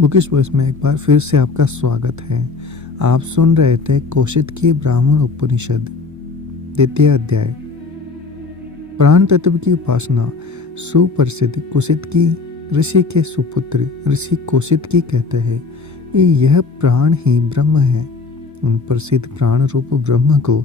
Bookish voice में एक बार फिर से आपका स्वागत है। आप सुन रहे थे कौशिक की ब्राह्मण उपनिषद द्वितीय अध्याय। प्राण तत्व की उपासना सुप्रसिद्ध कौशिक की ऋषि के सुपुत्र ऋषि कौशिक की कहते हैं कि यह प्राण ही ब्रह्म है। उन प्रसिद्ध प्राण रूप ब्रह्म को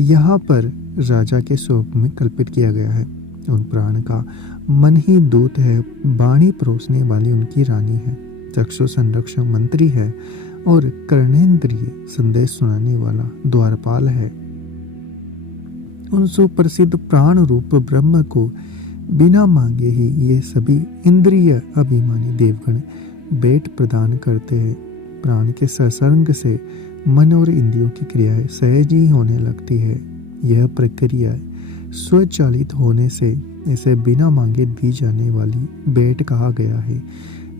यहाँ पर राजा के स्वरूप में कल्पित किया गया है। उन प्राण का मन ही दूत है, वाणी परोसने वाली उनकी रानी है, चक्षु संरक्षक मंत्री है और कर्णेंद्रिय संदेश सुनाने वाला द्वारपाल है। उन सुप्रसिद्ध प्राण रूप ब्रह्म को बिना मांगे ही ये सभी इंद्रिय अभिमानी देवगण भेंट प्रदान करते हैं। प्राण के सत्संग से मन और इंद्रियों की क्रियाएं सहज ही होने लगती है। यह प्रक्रिया स्वचालित होने से इसे बिना मांगे दी जाने वाली भेंट कहा गया है।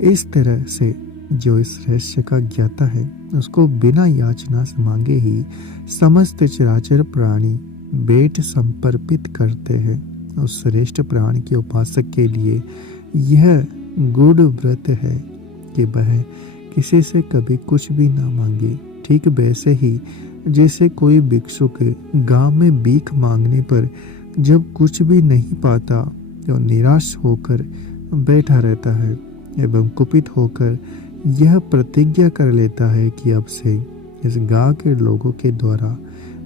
इस तरह से जो इस रहस्य का ज्ञाता है उसको बिना याचना से मांगे ही समस्त चराचर प्राणी भेंट समर्पित करते हैं। उस श्रेष्ठ प्राण के उपासक के लिए यह गूढ़ व्रत है कि वह किसी से कभी कुछ भी ना मांगे। ठीक वैसे ही जैसे कोई भिक्षुक गांव में भीख मांगने पर जब कुछ भी नहीं पाता तो निराश होकर बैठा रहता है एवं कुपित होकर यह प्रतिज्ञा कर लेता है कि अब से इस गांव के लोगों के द्वारा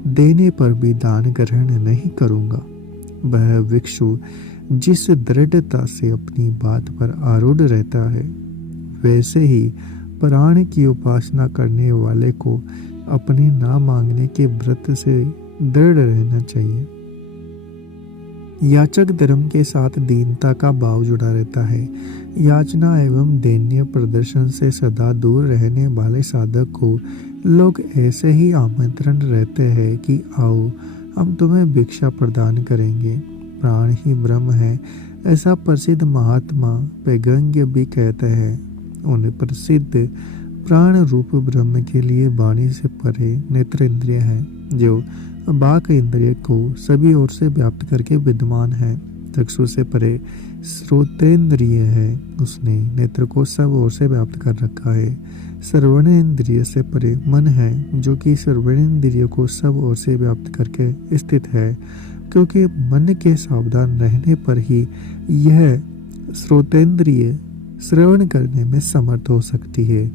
देने पर भी दान ग्रहण नहीं करूंगा। वह भिक्षु जिस दृढ़ता से अपनी बात पर आरूढ़ रहता है, वैसे ही प्राण की उपासना करने वाले को अपने ना मांगने के व्रत से दृढ़ रहना चाहिए। याचक धर्म के साथ दीनता का भाव जुड़ा रहता है। याचना एवं दैन्य प्रदर्शन से सदा दूर रहने वाले साधक को लोग ऐसे ही आमंत्रण रहते हैं कि आओ हम तुम्हें भिक्षा प्रदान करेंगे। प्राण ही ब्रह्म है, ऐसा प्रसिद्ध महात्मा पैगंग्य भी कहते हैं। उन प्रसिद्ध प्राण रूप ब्रह्म के लिए वाणी से परे नेत्र इंद्रिय है, जो बाक इंद्रिय को सभी ओर से व्याप्त करके विद्यमान है। चक्षु से परे श्रोतेंद्रिय है, उसने नेत्र को सब ओर से व्याप्त कर रखा है। श्रवणेंद्रिय से परे मन है, जो कि श्रवणेंद्रिय को सब ओर से व्याप्त करके स्थित है, क्योंकि मन के सावधान रहने पर ही यह श्रोतेंद्रिय श्रवण करने में समर्थ हो सकती है।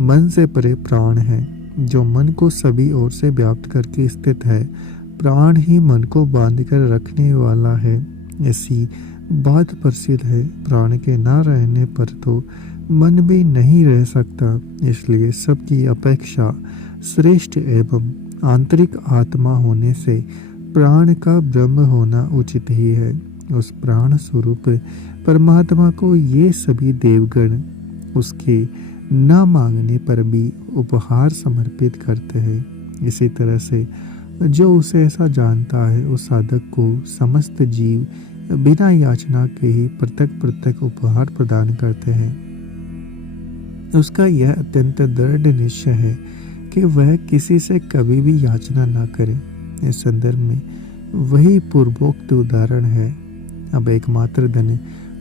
मन से परे प्राण है, जो मन को सभी ओर से व्याप्त करके स्थित है। प्राण ही मन को बांध कर रखने वाला है, ऐसी बात प्रसिद्ध है। प्राण के न रहने पर तो मन भी नहीं रह सकता, इसलिए सबकी अपेक्षा श्रेष्ठ एवं आंतरिक आत्मा होने से प्राण का ब्रह्म होना उचित ही है। उस प्राण स्वरूप परमात्मा को ये सभी देवगण उसके न मांगने पर भी उपहार समर्पित करते हैं। इसी तरह से जो उसे ऐसा जानता है उस साधक को समस्त जीव बिना याचना के ही पृथक पृथक उपहार प्रदान करते हैं। उसका यह अत्यंत दृढ़ निश्चय है कि वह किसी से कभी भी याचना न करे। इस संदर्भ में वही पूर्वोक्त उदाहरण है। अब एकमात्र धन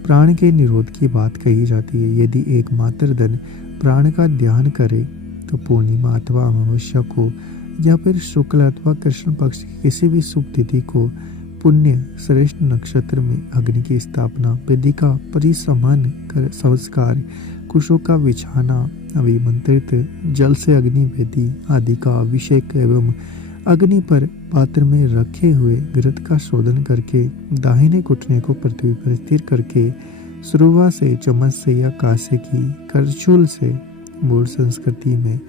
प्राण के निरोध की बात कही जाती है। यदि एकमात्र धन प्राण का ध्यान करे तो पूर्णिमा अथवा अमावस्या को या फिर शुक्ल अथवा कृष्ण पक्ष की किसी भी शुभ तिथि को पुण्य श्रेष्ठ नक्षत्र में अग्नि की स्थापना, विधि का परिसमान कर संस्कार, कुशों का बिछाना, अभिमंत्रित जल से अग्नि वेदी आदि का अभिषेक एवं अग्नि पर पात्र में रखे हुए घृत का शोधन करके दाहिने घुटने को पृथ्वी पर स्थिर करके सुरुवा से, चम्मच से या कासे की करछुल से मूल संस्कृति में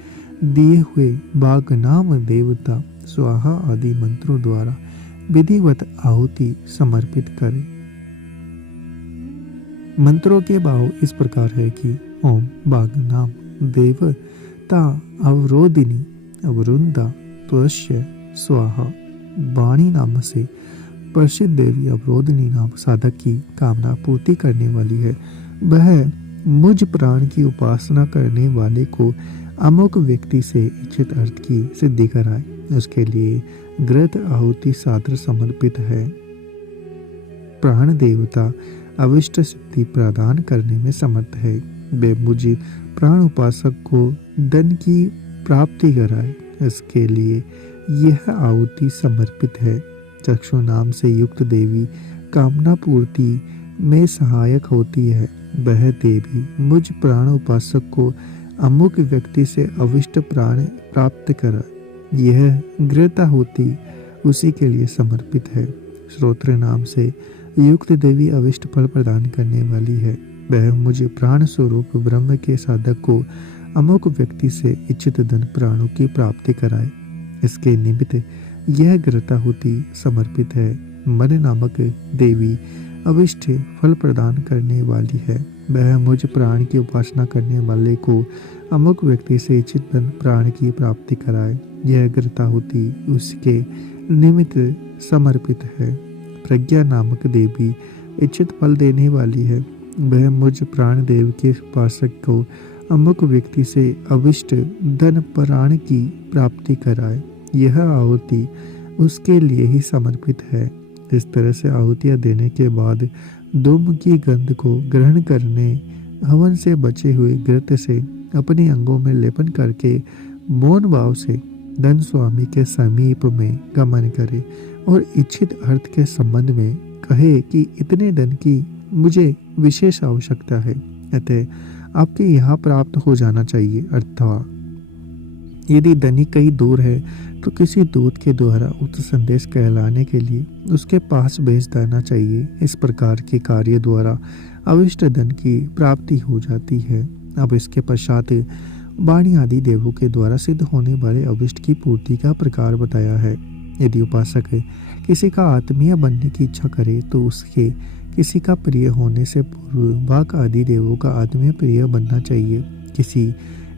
दिए हुए बाग नाम देवता स्वाहा आदि मंत्रों द्वारा विधिवत आहुति समर्पित करें। मंत्रों के भाव इस प्रकार है कि ओम बाग नाम देवता अवरोधिनी अवरुंदा तुष्य स्वाहा। वाणी नाम से प्रसिद्ध देवी अवरोधिनी नाम साधक की कामना पूर्ति करने वाली है। वह मुझ प्राण की उपासना करने वाले को अमुक व्यक्ति से इच्छित अर्थ की सिद्धि कराए, उसके लिए घृत आहुति सादर समर्पित है। प्राण देवता अविष्ट सिद्धि प्रदान करने में समर्थ है। वे मुझ प्राण उपासक को धन की प्राप्ति कराए, इसके लिए यह आहुति समर्पित है। चक्षु नाम से युक्त देवी कामना पूर्ति में सहायक होती है। वह देवी मुझ प्राण उपासक को अमुक व्यक्ति से अविष्ट प्राण प्राप्त कराए, यह घृताहुति उसी के लिए समर्पित है। श्रोत्र नाम से युक्त देवी अविष्ट फल प्रदान करने वाली है। वह मुझ प्राण स्वरूप ब्रह्म के साधक को अमुक व्यक्ति से इच्छित धन प्राणों की प्राप्ति कराए, इसके निमित्त यह घृताहुति समर्पित है। मन नामक देवी अविष्ट फल प्रदान करने वाली है। वह मुझ प्राण की उपासना करने वाले को अमुक व्यक्ति से इच्छित धन प्राण की प्राप्ति कराए, यह घृताहुति उसके निमित्त समर्पित है। प्रज्ञा नामक देवी इच्छित फल देने वाली है। वह मुझ प्राण देव के उपासक को अमुक व्यक्ति से अविष्ट धन प्राण की प्राप्ति कराए, यह आहुति उसके लिए ही समर्पित है। इस तरह से आहुतियाँ देने के बाद धूम की गंध को ग्रहण करने, हवन से बचे हुए घृत से अपने अंगों में लेपन करके मौन भाव से धन स्वामी के समीप में गमन करे और इच्छित अर्थ के संबंध में कहे कि इतने धन की मुझे विशेष आवश्यकता है, अतः आपके यहाँ प्राप्त हो जाना चाहिए। अर्थात यदि धनी कहीं दूर है तो किसी दूत के द्वारा उक्त संदेश कहलाने के लिए उसके पास भेज देना चाहिए। इस प्रकार के कार्य द्वारा अविष्ट धन की प्राप्ति हो जाती है। अब इसके पश्चात वाणी आदि देवों के द्वारा सिद्ध होने वाले अविष्ट की पूर्ति का प्रकार बताया है। यदि उपासक किसी का आत्मीय बनने की इच्छा करे तो उसके किसी का प्रिय होने से पूर्व वाक आदि देवों का आत्मीय प्रिय बनना चाहिए। किसी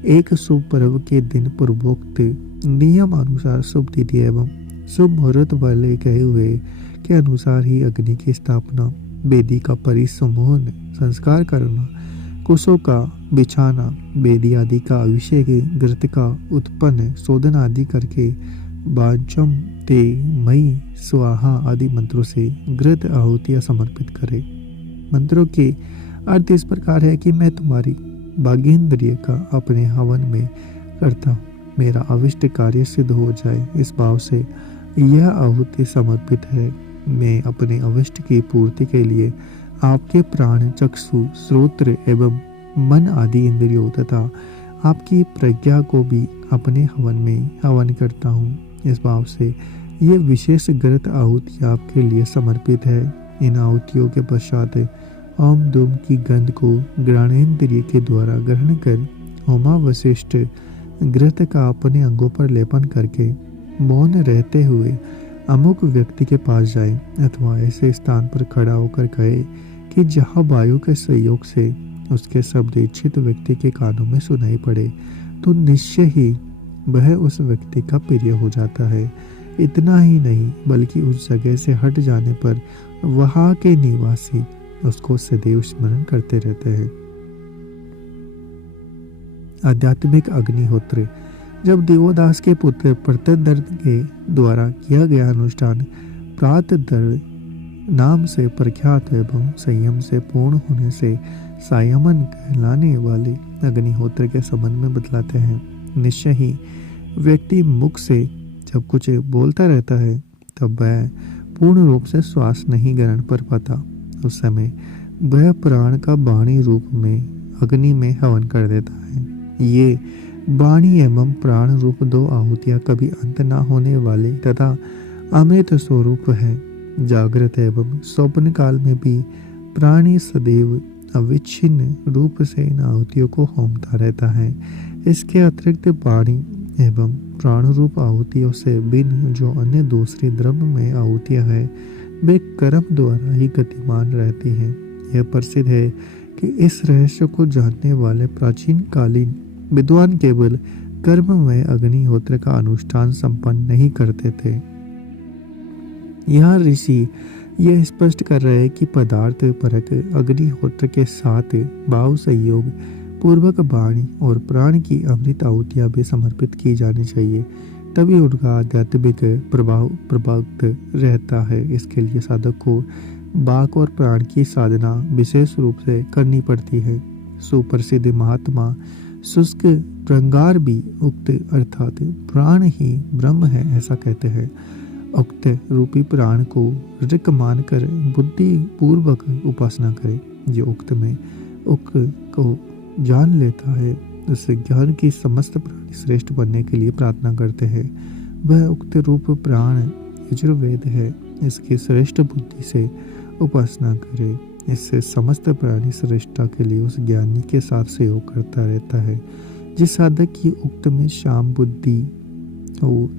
एक शुभ पर्व के दिन पूर्वोक्त नियम अनुसार शुभ तिथि एवं शुभ मुहूर्त वाले कहे हुए के अनुसार ही अग्नि की स्थापना, वेदी का परिसमोहन, संस्कार करना, कुशों का बिछाना, वेदी आदि का अभिषेक, घृत का उत्पन्न शोधन आदि करके वाचम ते मई स्वाहा आदि मंत्रों से घृत आहुतियाँ समर्पित करे। मंत्रों के अर्थ इस प्रकार है कि मैं तुम्हारी भाग्येंद्रिय का अपने हवन में करता हूँ, मेरा अविष्ट कार्य सिद्ध हो जाए, इस भाव से यह आहुति समर्पित है। मैं अपने अविष्ट की पूर्ति के लिए आपके प्राण, चक्षु, श्रोत्र एवं मन आदि इंद्रियों तथा आपकी प्रज्ञा को भी अपने हवन में हवन करता हूँ। इस भाव से ये विशेष घृत आहुति आपके लिए समर्पित है। इन आहुतियों के पश्चात ओम धूम की गंध को घ्राणेन्द्रिय के द्वारा ग्रहण कर होमावशिष्ट घृत का अपने अंगों पर लेपन करके मौन रहते हुए अमुक व्यक्ति के पास जाए अथवा ऐसे स्थान पर खड़ा होकर कहे कि जहाँ वायु के सहयोग से उसके शब्द इच्छित व्यक्ति के कानों में सुनाई पड़े तो निश्चय ही वह उस व्यक्ति का प्रिय हो जाता है। इतना ही नहीं बल्कि उस जगह से हट जाने पर वहाँ के निवासी उसको सदैव स्मरण करते रहते हैं। आध्यात्मिक अग्निहोत्र। जब देवोदास के पुत्र प्रत्यदर्थ के द्वारा किया गया अनुष्ठान प्रातदर्थ नाम से प्रख्यात एवं संयम से पूर्ण होने से सायमन कहलाने वाले अग्निहोत्र के संबंध में बतलाते हैं। निश्चय ही व्यक्ति मुख से जब कुछ बोलता रहता है तब वह पूर्ण रूप से श्वास नहीं ग्रहण कर पाता। उस समय वह प्राण का वाणी रूप में अग्नि में हवन कर देता है। ये वाणी एवं प्राण रूप दो आहुतियाँ कभी अंत न होने वाले तथा अमृत स्वरूप है। जागृत एवं स्वप्न काल में भी प्राणी सदैव अविच्छिन्न रूप से इन आहुतियों को होमता रहता है। इसके अतिरिक्त वाणी एवं प्राण रूप आहुतियों से भिन्न जो अन्य दूसरी द्रव्य में आहुतियाँ है वे कर्म द्वारा ही गतिमान रहती हैं। यह प्रसिद्ध है कि इस रहस्य को जानने वाले प्राचीन कालीन विद्वान केवल कर्ममय अग्निहोत्र का अनुष्ठान संपन्न नहीं करते थे। यहाँ ऋषि यह स्पष्ट कर रहे हैं कि पदार्थ परक अग्निहोत्र के साथ भाव संयोग पूर्वक वाणी और प्राण की अमृत आहुतियाँ भी समर्पित की जानी चाहिए, तभी उनका आध्यात्मिक प्रभाव प्रभावित रहता है। इसके लिए साधक को वाक और प्राण की साधना विशेष रूप से करनी पड़ती है। सुप्रसिद्ध महात्मा शुष्क प्रंगार भी उक्त अर्थात प्राण ही ब्रह्म है ऐसा कहते हैं। उक्त रूपी प्राण को ऋक मानकर बुद्धि पूर्वक उपासना करे। जो उक्त में उक्त को जान लेता है उससे ज्ञान की समस्त प्राणी श्रेष्ठ बनने के लिए प्रार्थना करते हैं। वह उक्त रूप प्राण यजुर्वेद है, इसकी श्रेष्ठ बुद्धि से उपासना करे। इससे समस्त प्राणी श्रेष्ठता के लिए उस ज्ञानी के साथ सहयोग करता रहता है। जिस साधक की उक्त में शाम बुद्धि हो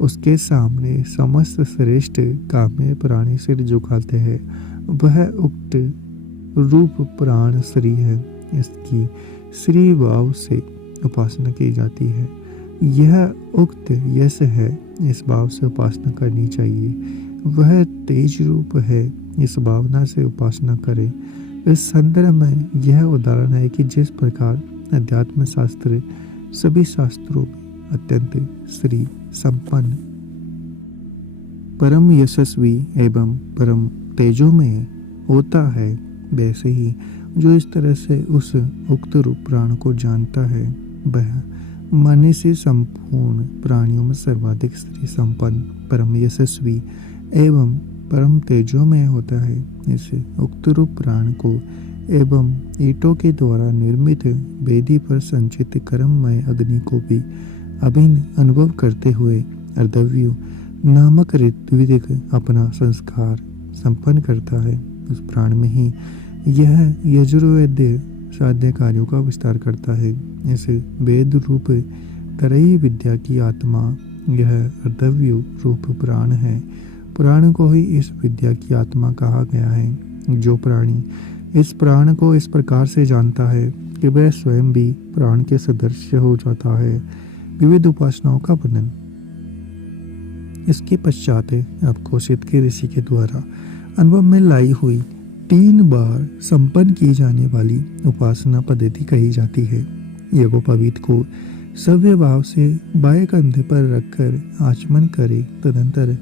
उसके सामने समस्त श्रेष्ठ काम्य प्राणी सिर झुकाते हैं। वह उक्त रूप प्राण श्री है, इसकी श्री भाव से उपासना की जाती है। यह उक्त यश है, इस भाव से उपासना करनी चाहिए। वह तेज रूप है, इस भावना से उपासना करें। इस संदर्भ में यह उदाहरण है कि जिस प्रकार अध्यात्म शास्त्र सभी शास्त्रों में अत्यंत श्री संपन्न परम यशस्वी एवं परम तेजो में होता है, वैसे ही जो इस तरह से उस उक्त रूप प्राण को जानता है वह मन से संपूर्ण प्राणियों में सर्वाधिक श्री संपन्न परम यशस्वी एवं परम तेजोमय होता है। इस उक्त रूप प्राण को एवं ईंटों के द्वारा निर्मित वेदी पर संचित कर्ममय अग्नि को भी अभिन्न अनुभव करते हुए अर्धव्यु नामक ऋत्विक अपना संस्कार संपन्न करता है। उस प्राण में ही यह यजुर्वेद साध्य कार्यों का विस्तार करता है। इस वेद रूप तरई विद्या की आत्मा यह अर्धव्यु रूप प्राण है। प्राण को ही इस विद्या की आत्मा कहा गया है। जो प्राणी इस प्राण को इस प्रकार से जानता है कि वह स्वयं भी प्राण के सदृश हो जाता है। विविध उपासनाओं का वर्णन। इसके पश्चात अब कौशिक के ऋषि के द्वारा अनुभव में लाई हुई 3 बार संपन्न की जाने वाली उपासना पद्धति कही जाती है। यज्ञोपवीत को सव्य भाव से बाएं कंधे पर रखकर आचमन करे। तदंतर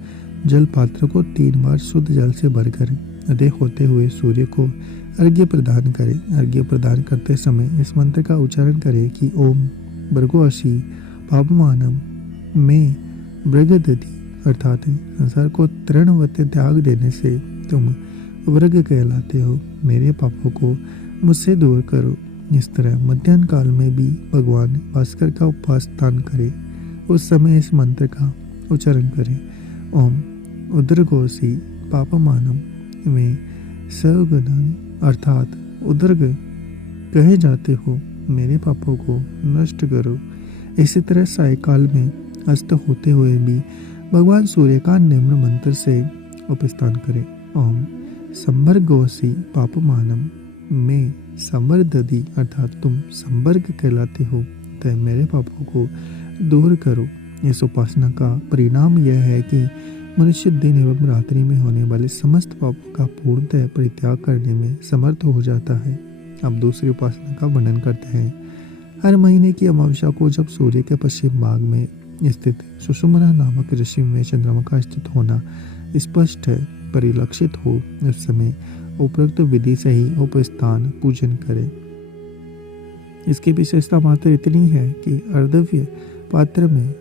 जल पात्र को 3 बार शुद्ध जल से भरकर उदय होते हुए सूर्य को अर्घ्य प्रदान करे। अर्घ्य प्रदान करते समय इस मंत्र का उच्चारण करे कि ओम भर्गोऽसि पापमानम में मृगदधि, अर्थात संसार को तृणवत त्याग देने से तुम वर्ग कहलाते हो। मेरे पापों को मुझसे दूर करो। इस तरह मध्याह्न काल में भी भगवान भास्कर का उपासना करे। उस समय इस मंत्र का उच्चारण करें। ओम उदर्गोऽसि पापमानम में सगुणानि, अर्थात उदर्ग कहे जाते हो, मेरे पापों को नष्ट करो। इसी तरह सायकाल में अस्त होते हुए भी भगवान सूर्य का निम्न मंत्र से उपस्थान करें। ओम संवर्गोऽसि पापमानम में संवर्धति, अर्थात तुम संवर्ग कहलाते हो, तय मेरे पापों को दूर करो। इस उपासना का परिणाम यह है कि मनुष्य दिन एवं रात्रि में होने वाले समस्त पापों का पूर्णतः परित्याग करने में समर्थ हो जाता है। अब दूसरी उपासना का वर्णन करते हैं। हर महीने की अमावस्या को जब सूर्य के पश्चिम भाग में स्थित सुषुम्ना नामक ऋषि में चंद्रमा का स्थित होना स्पष्ट परिलक्षित हो, उस समय उपरोक्त विधि से ही उपस्थान पूजन करें। इसकी विशेषता मात्र इतनी है कि अर्धव्य पात्र में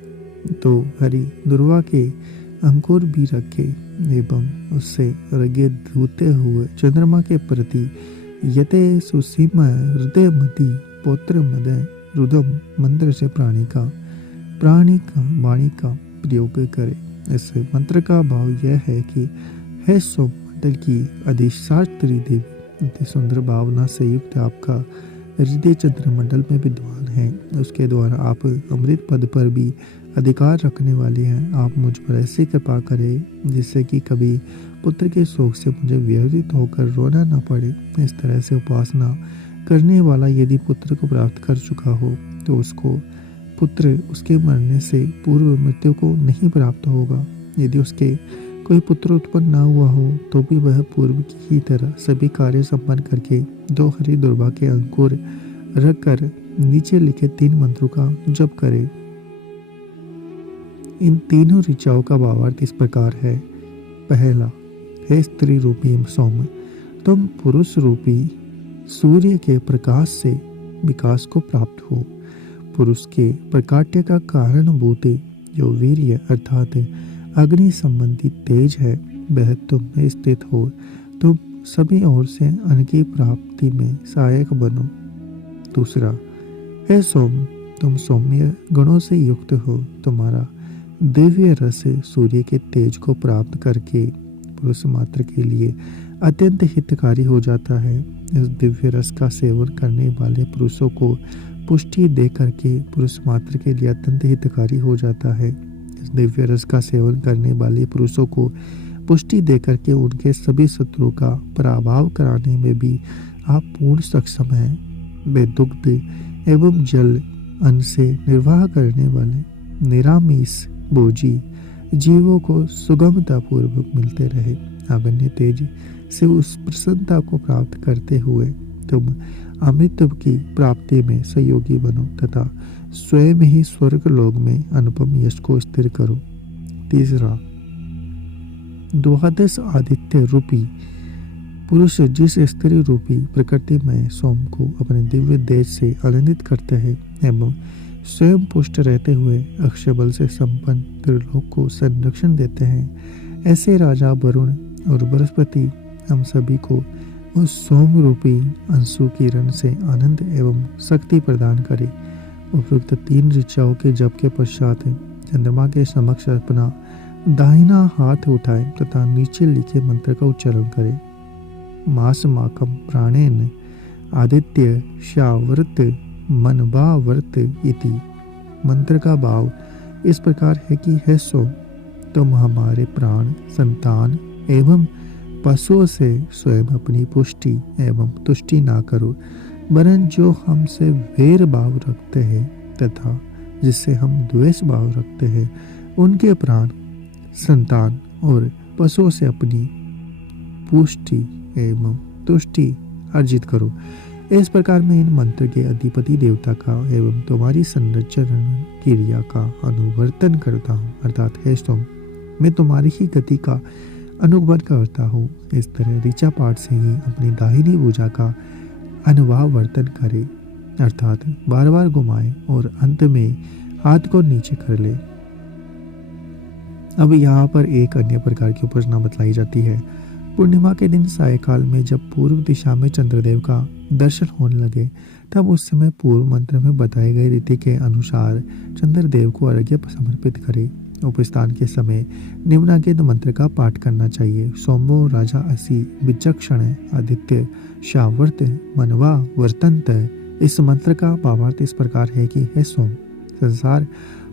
तो हरी दुर्वा के अंकुर भी रखे एवं उससे अर्घ्य धूते हुए चंद्रमा के प्रति यते सुसीम हृदय मति पौत्र मदय रुदम मंत्र से प्राणी का वाणी का प्रयोग करे। इस मंत्र का भाव यह है कि हे सौमंडल की अधिष्ठात्री देवी, अति सुंदर भावना से युक्त आपका हृदय चंद्रमंडल में विद्वान है। उसके द्वारा आप अमृत पद पर भी अधिकार रखने वाले हैं। आप मुझ पर ऐसी कृपा करें जिससे कि कभी पुत्र के शोक से मुझे व्यथित होकर रोना न पड़े। इस तरह से उपासना करने वाला यदि पुत्र को प्राप्त कर चुका हो तो उसको पुत्र उसके मरने से पूर्व मृत्यु को नहीं प्राप्त होगा। यदि उसके कोई पुत्र उत्पन्न न हुआ हो तो भी वह पूर्व की ही तरह सभी कार्य संपन्न करके 2 हरी दुर्वा के अंकुर रख कर नीचे लिखे 3 मंत्रों का जप करे। इन तीनों ऋचाओं का भावार्थ इस प्रकार है। पहला, हे स्त्री रूपी सौम्य, तुम पुरुष रूपी सूर्य के प्रकाश से विकास को प्राप्त हो। पुरुष के प्रकाट्य का कारणभूत जो वीर्य अर्थात अग्नि संबंधी तेज है वह तुम में स्थित हो। तुम सभी ओर से अन्न की प्राप्ति में सहायक बनो। दूसरा, हे सोम, तुम सौम्य गुणों से युक्त हो। तुम्हारा दिव्य रस सूर्य के तेज को प्राप्त करके पुरुष मात्र के लिए अत्यंत हितकारी हो जाता है। इस दिव्य रस का सेवन करने वाले पुरुषों को पुष्टि दे करके पुरुष मात्र के लिए अत्यंत हितकारी हो जाता है। इस दिव्य रस का सेवन करने वाले पुरुषों को पुष्टि दे करके उनके सभी शत्रुओं का पराभव कराने में भी आप पूर्ण सक्षम हैं। वे दुग्ध एवं जल अन्न से निर्वाह करने वाले निरामिष भोजी जीवों को सुगमता पूर्वक मिलते रहे। अगण्य तेज से उस प्रसन्नता को प्राप्त करते हुए तुम अमृत की प्राप्ति में सहयोगी बनो तथा स्वयं ही स्वर्ग लोक में अनुपम यश को स्थिर करो। तीसरा, द्वादश आदित्य रूपी पुरुष जिस स्त्री रूपी प्रकृति में सोम को अपने दिव्य देश से आनंदित करते हैं एवं स्वयं पुष्ट रहते हुए अक्षय बल से संपन्न त्रिलोक को संरक्षण देते हैं, ऐसे राजा वरुण और बृहस्पति हम सभी को उस सोम रूपी अंशु किरण से आनंद एवं शक्ति प्रदान करे। उपयुक्त 3 ऋचाओं के जप के पश्चात चंद्रमा के समक्ष अपना दाहिना हाथ उठाए तथा नीचे लिखे मंत्र का उच्चारण करे। मास माकम प्राणेन आदित्य शावर्त मनवावर्त इति। मंत्र का भाव इस प्रकार है कि हे सोम, तुम हमारे प्राण, संतान एवं पशुओं से स्वयं अपनी पुष्टि एवं तुष्टि ना करो, वरन जो हमसे वैर भाव रखते हैं तथा जिससे हम द्वेष भाव रखते हैं उनके प्राण, संतान और पशुओं से अपनी पुष्टि एवं तुष्टि अर्जित करो। इस प्रकार मैं इन मंत्र के अधिपति देवता का एवं तुम्हारी संरचरण क्रिया का अनुवर्तन करता हूँ, अर्थात हे सोम, मैं तुम्हारी ही गति का अनुगमन करता हूँ। इस तरह ऋचा पाठ से ही अपनी दाहिनी भुजा का अनुवावर्तन करे, अर्थात बार बार घुमाए और अंत में हाथ को नीचे कर ले। अब यहाँ पर एक अन्य प्रकार की उपासना बतलाई जाती है। पूर्णिमा के दिन सायकाल में जब पूर्व दिशा में चंद्रदेव का दर्शन होने लगे तब उस समय पूर्व मंत्र में बताए गए रीति के अनुसार चंद्रदेव को अर्घ्य समर्पित करें। उपस्थान के समय निम्नलिखित मंत्र का पाठ करना चाहिए। सोमो राजा असि विचक्षण आदित्य शावर्त मनवा वर्तंत। इस मंत्र का भावार्थ इस प्रकार है कि हे सोम, संसार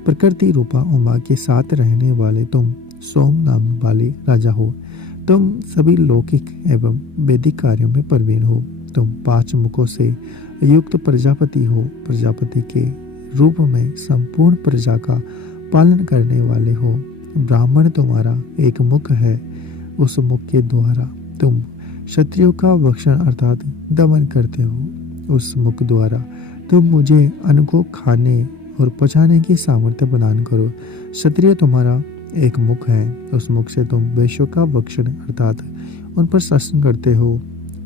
प्रकृति रूपा उमा के साथ रहने वाले तुम सोम नाम वाले राजा हो। तुम सभी लौकिक एवं वैदिक कार्यों में प्रवीण हो। तुम 5 मुखों से युक्त प्रजापति हो। प्रजापति के रूप में संपूर्ण प्रजा का पालन करने वाले हो। ब्राह्मण तुम्हारा एक मुख है। उस मुख के द्वारा तुम क्षत्रियों का भक्षण अर्थात दमन करते हो। उस मुख द्वारा तुम मुझे अन्न को खाने और पचाने की सामर्थ्य प्रदान करो। क्षत्रिय तुम्हारा एक मुख है। उस मुख से तुम वैश्यों का भक्षण अर्थात उन पर शासन करते हो।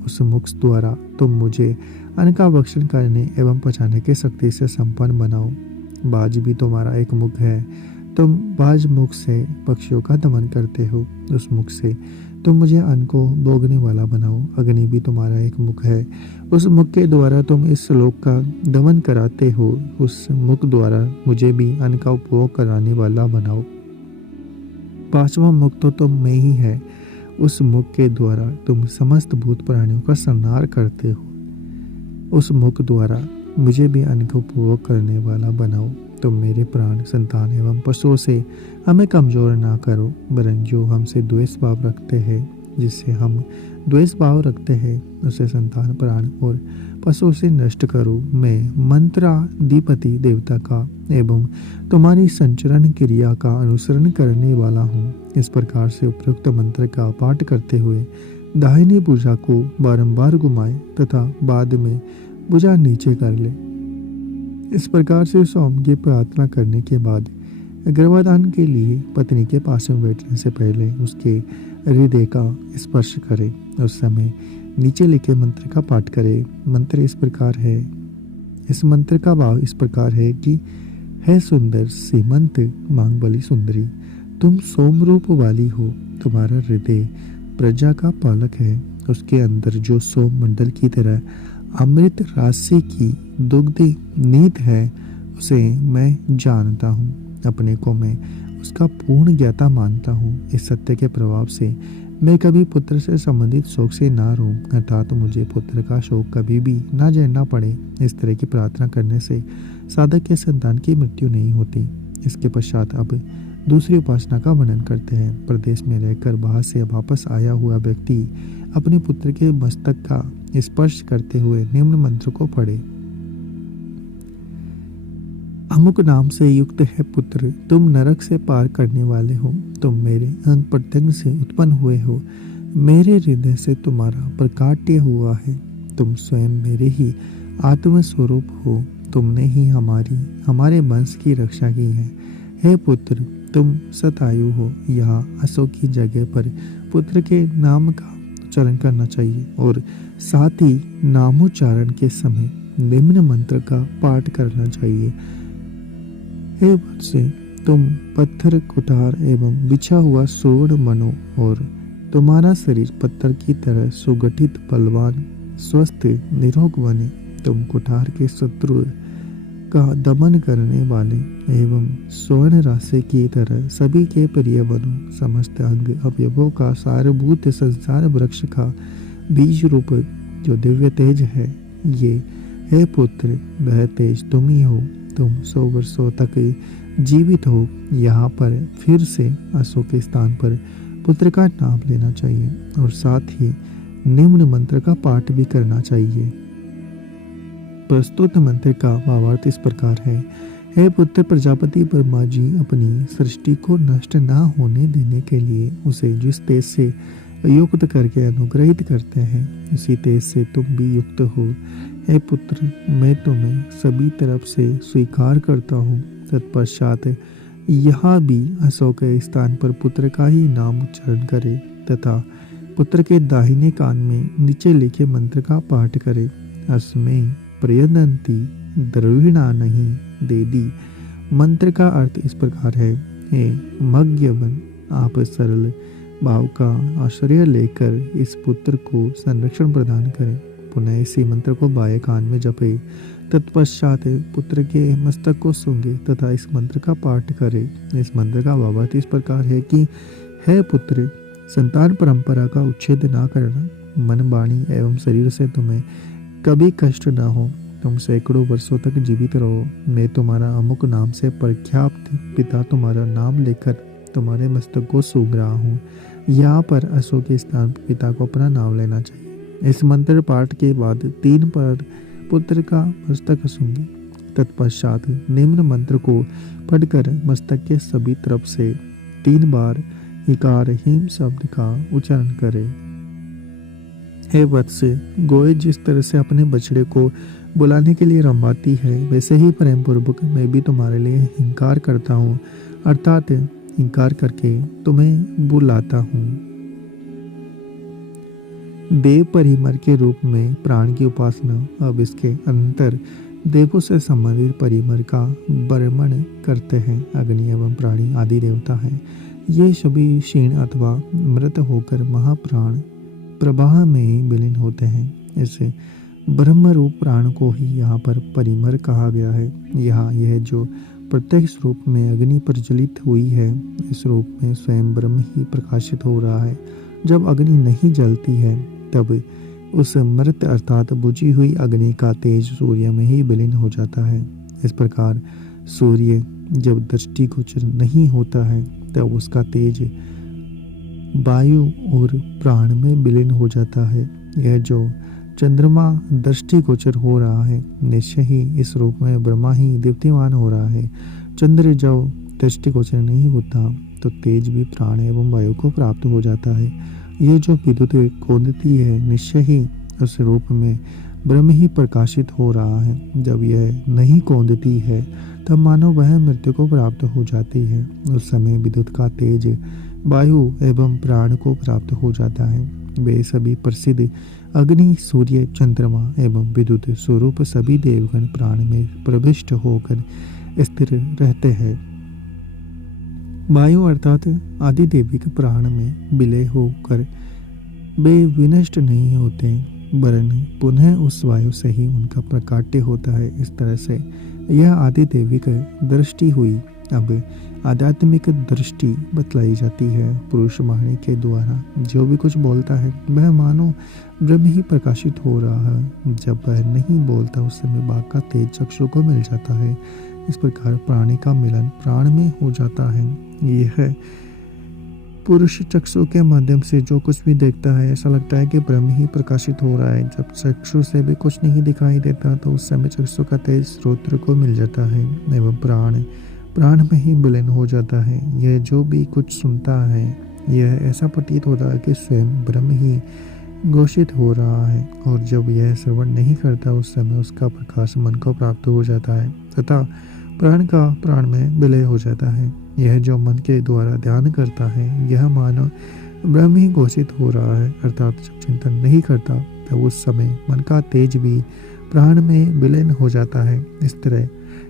उस मुख द्वारा तुम मुझे अन्न का भक्षण करने एवं पचाने की शक्ति से संपन्न बनाओ। बाज भी तुम्हारा एक मुख है। तुम बाज मुख से पक्षियों का दमन करते हो। उस मुख से तुम मुझे अन्न को भोगने वाला बनाओ। अग्नि भी तुम्हारा एक मुख है। उस मुख के द्वारा तुम इस लोक का दमन कराते हो। उस मुख द्वारा मुझे भी अन्न का उपभोग कराने वाला बनाओ। 5वां मुख तो तुम में ही है। उस मुख के द्वारा तुम समस्त भूत प्राणियों का संहार करते हो। उस मुख द्वारा मुझे भी अन्न का उपभोग करने वाला बनाओ। तुम मेरे प्राण, संतान एवं पशुओं से हमें कमजोर ना करो, वरन जो हमसे द्वेष भाव रखते हैं, जिससे हम द्वेष भाव रखते हैं, उसे संतान, प्राण और पशुओं से नष्ट करो। मैं मंत्राधिपति देवता का एवं तुम्हारी संचरण क्रिया का अनुसरण करने वाला हूँ। इस प्रकार से उपयुक्त मंत्र का पाठ करते हुए दाहिनी भुजा को बारंबार घुमाए तथा बाद में भुजा नीचे कर ले। इस प्रकार से सोम की प्रार्थना करने के बाद गर्भाधान के लिए पत्नी के पास में बैठने से पहले उसके हृदय का स्पर्श करें। उस समय नीचे लिखे मंत्र का पाठ करें। मंत्र इस प्रकार है, इस मंत्र का भाव इस प्रकार है कि है सुंदर सीमंत मांग वाली सुंदरी, तुम सोम रूप वाली हो, तुम्हारा हृदय प्रजा का पालक है, उसके अंदर जो सोम मंडल की तरह अमृत राशि की दुग्ध नीत है उसे मैं जानता हूँ, अपने को मैं उसका पूर्ण ज्ञाता मानता हूँ। इस सत्य के प्रभाव से मैं कभी पुत्र से संबंधित शोक से ना रहूं, अर्थात मुझे पुत्र का शोक कभी भी ना झेलना पड़े। इस तरह की प्रार्थना करने से साधक के संतान की मृत्यु नहीं होती। इसके पश्चात अब दूसरी उपासना का वर्णन करते हैं। प्रदेश में रहकर बाहर से वापस आया हुआ व्यक्ति अपने पुत्र के मस्तक का स्पर्श करते हुए निम्न मंत्र को पढ़े। अमुक नाम से युक्त है पुत्र, तुम नरक से पार करने वाले हो, तुम मेरे अंग प्रत्यंग से उत्पन्न हुए हो, मेरे हृदय से तुम्हारा प्रकाट्य हुआ है, तुम स्वयं मेरे ही आत्मस्वरूप हो, तुमने ही हमारे वंश की रक्षा की है। हे पुत्र, तुम शतायु हो। यहाँ अशोक की जगह पर पुत्र के नाम का उच्चारण करना चाहिए और साथ ही नामोच्चारण के समय निम्न मंत्र का पाठ करना चाहिए। हे वत्स, तुम पत्थर, कुठार एवं बिछा हुआ स्वर्ण बनो और तुम्हारा शरीर पत्थर की तरह सुगठित, बलवान, स्वस्थ, निरोग बने। तुम कुठार के शत्रु का दमन करने वाले एवं स्वर्ण राशि की तरह सभी के प्रिय बनो। समस्त अंग अवयवों का सारभूत संसार वृक्ष का बीज रूप जो दिव्य तेज है, ये हे पुत्र, वह तेज तुम ही हो। तुम 100 वर्षों तक जीवित हो। यहाँ पर फिर से अशोक के स्थान पर पुत्र का नाम लेना चाहिए और साथ ही निम्न मंत्र का पाठ भी करना चाहिए। प्रस्तुत मंत्र का भावार्थ इस प्रकार है। हे पुत्र, प्रजापति ब्रह्मा जी अपनी सृष्टि को नष्ट ना होने देने के लिए उसे जिस तेज से युक्त करके अनुग्रहित करते हैं, उसी तेज से तुम भी युक्त हो। हे पुत्र, मैं तुम्हें सभी तरफ से स्वीकार करता हूँ। तत्पश्चात यहाँ भी अशोक के स्थान पर पुत्र का ही नाम उच्चारण करे तथा पुत्र के दाहिने कान में नीचे लिखे मंत्र का पाठ करे। अस्मै प्रयदंती द्रविणा नहीं देदी। मंत्र का अर्थ इस प्रकार है। हे मज्ञवन, आप सरल भाव का आश्रय लेकर इस पुत्र को संरक्षण प्रदान करें। पुनः इसी मंत्र को बाएं कान में जपे। तत्पश्चात पुत्र के मस्तक को सूंघे तथा इस मंत्र का पाठ करे। इस मंत्र का भावार्थ इस प्रकार है कि हे पुत्र, संतान परंपरा का उच्छेद ना करना। मन, वाणी एवं शरीर से तुम्हें कभी कष्ट ना हो। तुम सैकड़ों वर्षों तक जीवित रहो। मैं तुम्हारा अमुक नाम से प्रख्यात पिता तुम्हारा नाम लेकर तुम्हारे मस्तक को सूंघ रहा हूँ। यहाँ पर अशोक के स्थान पर पिता को अपना नाम लेना चाहिए। इस मंत्र पाठ के बाद 3 बार पुत्र का मस्तक सूंघे। तत्पश्चात निम्न मंत्र को पढ़कर मस्तक के सभी तरफ से 3 बार इकार हिम शब्द का उच्चारण करे। हे वत्स, गोए जिस तरह से अपने बछड़े को बुलाने के लिए रंभाती है, वैसे ही प्रेम पूर्वक मैं भी तुम्हारे लिए हिंकार करता हूँ, अर्थात हिंकार करके तुम्हें बुलाता हूँ। देव परिमर के रूप में प्राण की उपासना। अब इसके अंतर देवों से संबंधित परिमर का वर्णन करते हैं। अग्नि एवं प्राणी आदि देवता हैं। ये सभी क्षीण अथवा मृत होकर महाप्राण प्रवाह में विलीन होते हैं। इसे ब्रह्म रूप प्राण को ही यहाँ पर परिमर कहा गया है। यहाँ यह जो प्रत्यक्ष रूप में अग्नि प्रज्वलित हुई है, इस रूप में स्वयं ब्रह्म ही प्रकाशित हो रहा है। जब अग्नि नहीं जलती है तब उस मृत अर्थात बुझी हुई अग्नि का तेज सूर्य में ही विलीन हो जाता है। इस प्रकार सूर्य जब दृष्टिगोचर नहीं होता है तब उसका तेज वायु और प्राण में विलीन हो जाता है। यह जो चंद्रमा दृष्टिगोचर हो रहा है, निश्चय ही इस रूप में ब्रह्मा ही दीप्तिमान हो रहा है। चंद्र जब दृष्टिगोचर नहीं होता तो तेज भी प्राण एवं वायु को प्राप्त हो जाता है। ये जो विद्युत कौंदती है, निश्चय ही उस रूप में ब्रह्म ही प्रकाशित हो रहा है। जब यह नहीं कौंदती है तब मानो वह मृत्यु को प्राप्त हो जाती है। उस समय विद्युत का तेज वायु एवं प्राण को प्राप्त हो जाता है। वे सभी प्रसिद्ध अग्नि, सूर्य, चंद्रमा एवं विद्युत स्वरूप सभी देवगण प्राण में प्रविष्ट होकर स्थिर रहते हैं। वायु अर्थात आदि देविक प्राण में विलय होकर वे विनष्ट नहीं होते, वरन पुनः उस वायु से ही उनका प्रकाट्य होता है। इस तरह से यह आदि देविक दृष्टि हुई। अब आध्यात्मिक दृष्टि बतलाई जाती है। पुरुष वाणी के द्वारा जो भी कुछ बोलता है वह मानो ब्रह्म ही प्रकाशित हो रहा है। जब वह नहीं बोलता उस समय बाघ का तेज चक्षु को मिल जाता है। इस प्रकार प्राणी का मिलन प्राण में हो जाता है। यह पुरुष चक्षु के माध्यम से जो कुछ भी देखता है ऐसा लगता है कि ब्रह्म ही प्रकाशित हो रहा है। जब चक्षु से भी कुछ नहीं दिखाई देता तो उस समय चक्षु का तेज श्रोत्र को मिल जाता है एवं प्राण में ही विलीन हो जाता है। यह जो भी कुछ सुनता है यह ऐसा प्रतीत होता है कि स्वयं ब्रह्म ही घोषित हो रहा है, और जब यह श्रवण नहीं करता उस समय उसका प्रकाश मन को प्राप्त हो जाता है तथा प्राण का प्राण में विलय हो जाता है। यह जो मन के द्वारा ध्यान करता है यह मानो ब्रह्म ही घोषित हो रहा है, अर्थात जब चिंतन नहीं करता तब उस समय मन का तेज भी प्राण में विलीन हो जाता है। इस तरह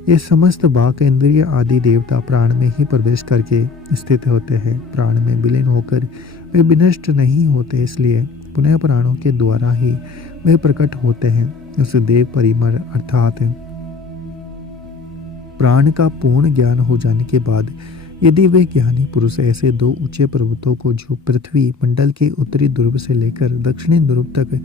ये समस्त वाक इंद्रिय आदि देवता प्राण में ही प्रवेश करके स्थित होते हैं। प्राण में विलीन होकर वे विनष्ट नहीं होते, इसलिए पुनः प्राणों के द्वारा ही वे प्रकट होते हैं। उस देव परिमर अर्थात प्राण का पूर्ण ज्ञान हो जाने के बाद यदि वे ज्ञानी पुरुष ऐसे दो ऊंचे पर्वतों को जो पृथ्वी मंडल के उत्तरी ध्रुव से लेकर दक्षिणी ध्रुव तक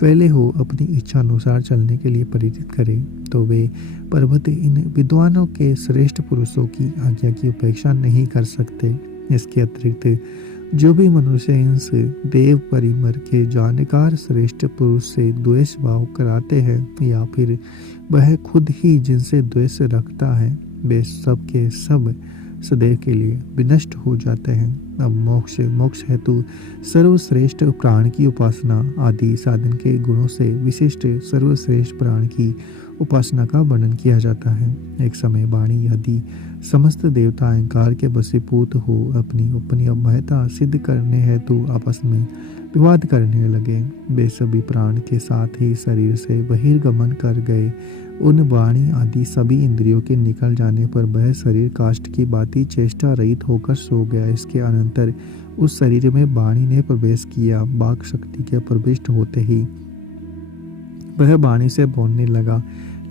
फैले हो अपनी इच्छा अनुसार चलने के लिए प्रेरित करें, तो वे पर्वत इन विद्वानों के श्रेष्ठ पुरुषों की आज्ञा की उपेक्षा नहीं कर सकते। इसके अतिरिक्त जो भी मनुष्य इस देव परिमर के जानकार श्रेष्ठ पुरुष से द्वेष भाव कराते हैं या फिर वह खुद ही जिनसे द्वेष रखता है वे सब के सब सदैव के लिए विनष्ट हो जाते हैं। अब मोक्ष हेतु सर्वश्रेष्ठ प्राण की उपासना आदि साधन के गुणों से विशिष्ट सर्वश्रेष्ठ प्राण की उपासना का वर्णन किया जाता है। एक समय वाणी आदि समस्त देवता अहंकार के वशीभूत हो अपनी महत्ता सिद्ध करने हेतु आपस में विवाद करने लगे। वे सभी प्राण के साथ ही शरीर से बहिर्गमन कर गए। उन वाणी आदि सभी इंद्रियों के निकल जाने पर वह शरीर काष्ठ की भांति चेष्टा रहित होकर सो गया। इसके अनंतर उस शरीर में वाणी ने प्रवेश किया। वाक शक्ति के प्रविष्ट होते ही वह वाणी से बोलने लगा,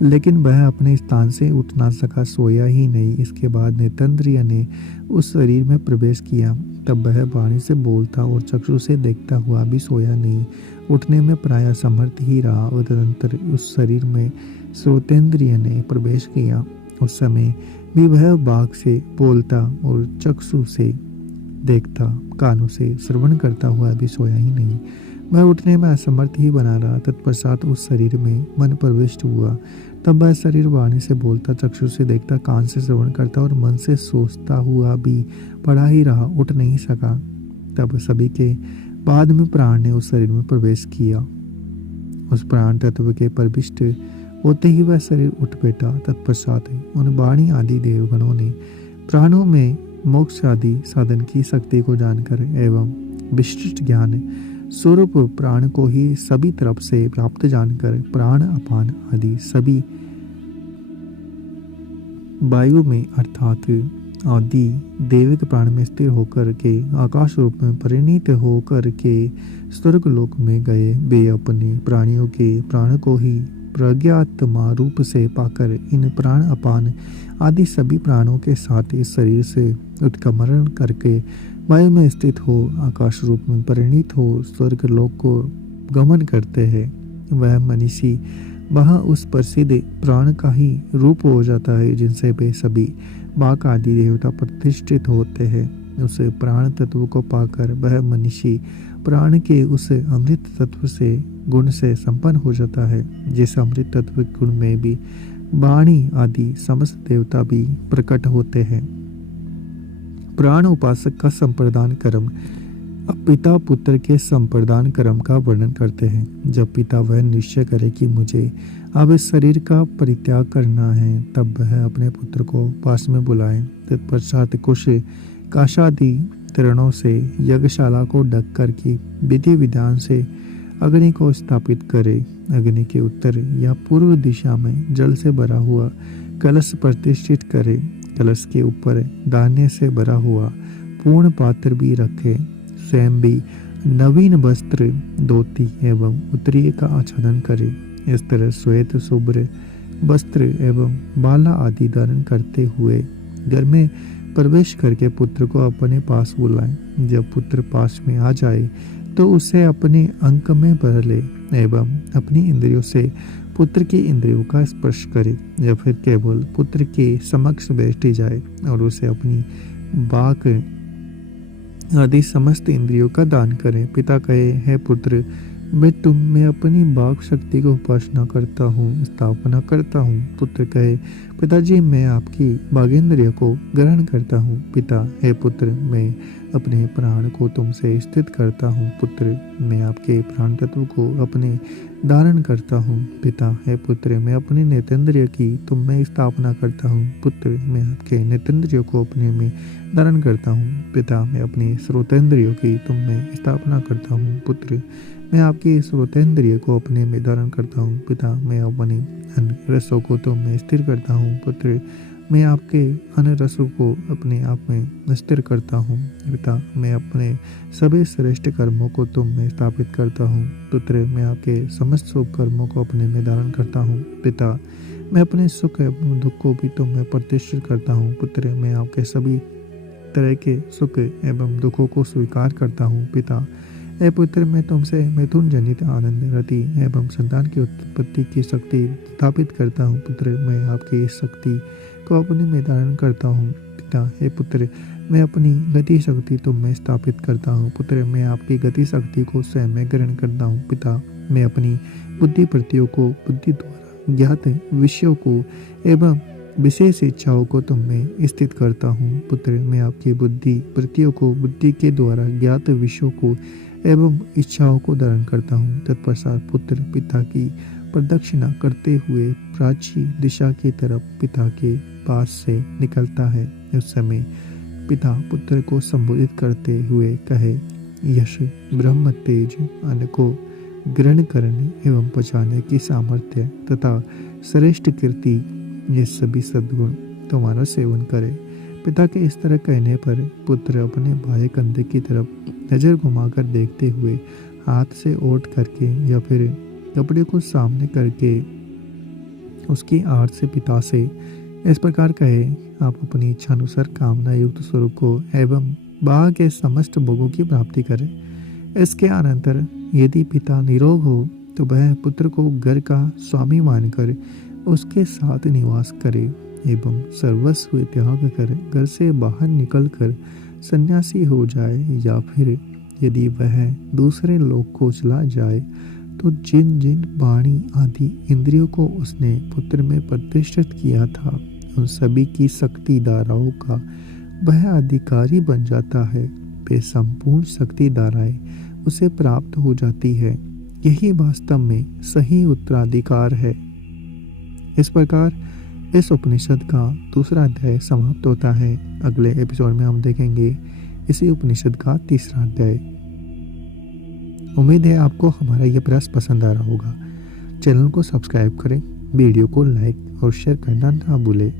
लेकिन वह अपने स्थान से उठ ना सका, सोया ही नहीं। इसके बाद नेतंद्रिय ने उस शरीर में प्रवेश किया, तब वह वाणी से बोलता और चक्षु से देखता हुआ भी सोया नहीं, उठने में प्राय समर्थ ही रहा। और तदंतर उस शरीर में श्रोतेंद्रिय ने प्रवेश किया। उस समय भी वह वाक से बोलता और चक्षु से देखता, कानों से श्रवण करता हुआ भी सोया ही नहीं, वह उठने में असमर्थ ही बना रहा। तत्पश्चात उस शरीर में मन प्रविष्ट हुआ, तब वह शरीर वाणी से बोलता, चक्षु से देखता, कान से श्रवण करता और मन से सोचता हुआ भी पड़ा ही रहा, उठ नहीं सका। तब सभी के बाद में प्राण ने उस शरीर में प्रवेश किया। उस प्राण तत्व के प्रविष्ट होते ही वह शरीर उठ बैठा। तत्पश्चात उन वाणी आदि देवगणों ने प्राणों में मोक्ष आदि साधन की शक्ति को जानकर एवं विशिष्ट ज्ञान स्वरूप प्राण को ही सभी तरफ से प्राप्त जानकर प्राण अपान आदि सभी वायु में अर्थात आदि देविक प्राण में स्थिर होकर के आकाश रूप में परिणीत होकर के स्वर्ग लोक में गए। वे अपने प्राणियों के प्राण को ही प्रज्ञात्मा रूप से पाकर इन प्राण अपान आदि सभी प्राणों के साथ इस शरीर से उत्क्रमण करके वायु में स्थित हो आकाश रूप में परिणीत हो स्वर्ग लोक को गमन करते हैं। वह मनीषी वह उस प्रसिद्ध प्राण का ही रूप हो जाता है जिनसे वे सभी वाक आदि देवता प्रतिष्ठित होते हैं। उस प्राण तत्व को पाकर वह मनीषी प्राण के उस अमृत तत्व से गुण से संपन्न हो जाता है, जिस अमृत तत्व गुण में भी वाणी आदि समस्त देवता भी प्रकट होते हैं। प्राण उपासक का संप्रदान कर्म। अब पिता पुत्र के संप्रदान कर्म का वर्णन करते हैं। जब पिता वह निश्चय करे कि मुझे अब इस शरीर का परित्याग करना है, तब वह अपने पुत्र को पास में बुलाए। तत्पश्चात कुश काशादि तरणों से यज्ञशाला को ढक कर की विधि विधान से अग्नि को स्थापित करे। अग्नि के उत्तर या पूर्व दिशा में जल से भरा हुआ कलश प्रतिष्ठित करे। कलश के ऊपर दाने से भरा हुआ पूर्ण पात्र भी रखे। स्वयं भी नवीन वस्त्र, धोती एवं उत्तरीय का आच्छादन करे। इस तरह श्वेत शुभ्र वस्त्र एवं माला आदि धारण करते हुए घर में प्रवेश करके पुत्र को अपने पास बुलाएं। जब पुत्र पास में आ जाए तो उसे अपने अंक में भर ले एवं अपनी इंद्रियों से पुत्र की इंद्रियों का स्पर्श करे, या फिर केवल पुत्र के समक्ष बैठी जाए और उसे अपनी बाक आदि समस्त इंद्रियों का दान करें। पिता कहे, हे पुत्र, मैं अपनी वाक शक्ति को उपासना करता हूँ, स्थापना करता हूँ। पुत्र कहे, पिताजी, मैं आपकी वागेंद्रिय को ग्रहण करता हूँ। पिता, हे पुत्र, मैं अपने प्राण को तुमसे स्थित करता हूँ। पुत्र, मैं आपके प्राण तत्व को अपने धारण करता हूँ। पिता, हे पुत्र, मैं अपने नेतेंद्रिय की तुम में स्थापना करता हूँ। पुत्र, मैं आपके नेतेंद्रियों को अपने में धारण करता हूँ। पिता, मैं अपने श्रोतेंद्रियों की तुम में स्थापना करता हूँ। पुत्र, मैं आपके श्रोतेंद्रिय को अपने में धारण करता हूँ। पिता, मैं अपने अन्न रसों को तुम में स्थिर करता हूँ। पुत्र, मैं आपके अन्न रसों को अपने आप में स्थिर करता हूँ। पिता, मैं अपने सभी श्रेष्ठ कर्मों को तुम में स्थापित करता हूँ। पुत्र, मैं आपके समस्त शुभ कर्मों को अपने में धारण करता हूँ। पिता, मैं अपने सुख एवं दुख को भी तुम में प्रतिष्ठित करता हूँ। पुत्र, मैं आपके सभी तरह के सुख एवं दुखों को स्वीकार करता हूँ। पिता, हे पुत्र, मैं तुमसे मैथुन जनित आनंद, रति एवं संतान की उत्पत्ति की शक्ति स्थापित करता हूँ। पुत्र, मैं आपकी इस शक्ति को अपने में धारण करता हूँ। पिता, हे पुत्र, मैं अपनी गति शक्ति तुम में स्थापित करता हूँ। पुत्र, मैं आपकी गति शक्ति को स्वयं में ग्रहण करता हूँ। पिता, मैं अपनी बुद्धि वृत्तियों को बुद्धि द्वारा ज्ञात विषयों को एवं विशेष इच्छाओं को तुम में स्थित करता हूँ। पुत्र, मैं आपकी बुद्धि वृत्तियों को बुद्धि के द्वारा ज्ञात विषयों को एवं इच्छाओं को धारण करता हूँ। तत्पश्चात पुत्र पिता की प्रदक्षिणा करते हुए प्राची दिशा की तरफ पिता के पास से निकलता है। उस समय पिता पुत्र को संबोधित करते हुए कहे, यश, ब्रह्म, तेज, अन्न को ग्रहण करने एवं पचाने की सामर्थ्य तथा श्रेष्ठ कीर्ति, ये सभी सद्गुण तुम्हारा सेवन करे। पिता के इस तरह कहने पर पुत्र अपने बाएं कंधे की तरफ नजर घुमाकर देखते हुए हाथ से ओट करके या फिर कपड़े को सामने करके उसकी आड़ से पिता से इस प्रकार कहे, आप अपनी इच्छानुसार कामना युक्त स्वरूप को एवं बाह के समस्त भोगों की प्राप्ति करें। इसके अनंतर यदि पिता निरोग हो तो वह पुत्र को घर का स्वामी मानकर उसके साथ निवास करे एवं सर्वस्व त्याग कर घर से बाहर निकलकर सन्यासी हो जाए, या फिर यदि वह दूसरे लोक को चला जाए तो जिन जिन वाणी आदि इंद्रियों को उसने पुत्र में प्रतिष्ठित किया था उन सभी की शक्ति धाराओं का वह अधिकारी बन जाता है। वे संपूर्ण शक्ति धाराएं उसे प्राप्त हो जाती है। यही वास्तव में सही उत्तराधिकार है। इस प्रकार इस उपनिषद का दूसरा अध्याय समाप्त होता है। अगले एपिसोड में हम देखेंगे इसी उपनिषद का तीसरा अध्याय। उम्मीद है आपको हमारा ये प्रयास पसंद आ रहा होगा। चैनल को सब्सक्राइब करें, वीडियो को लाइक और शेयर करना ना भूलें।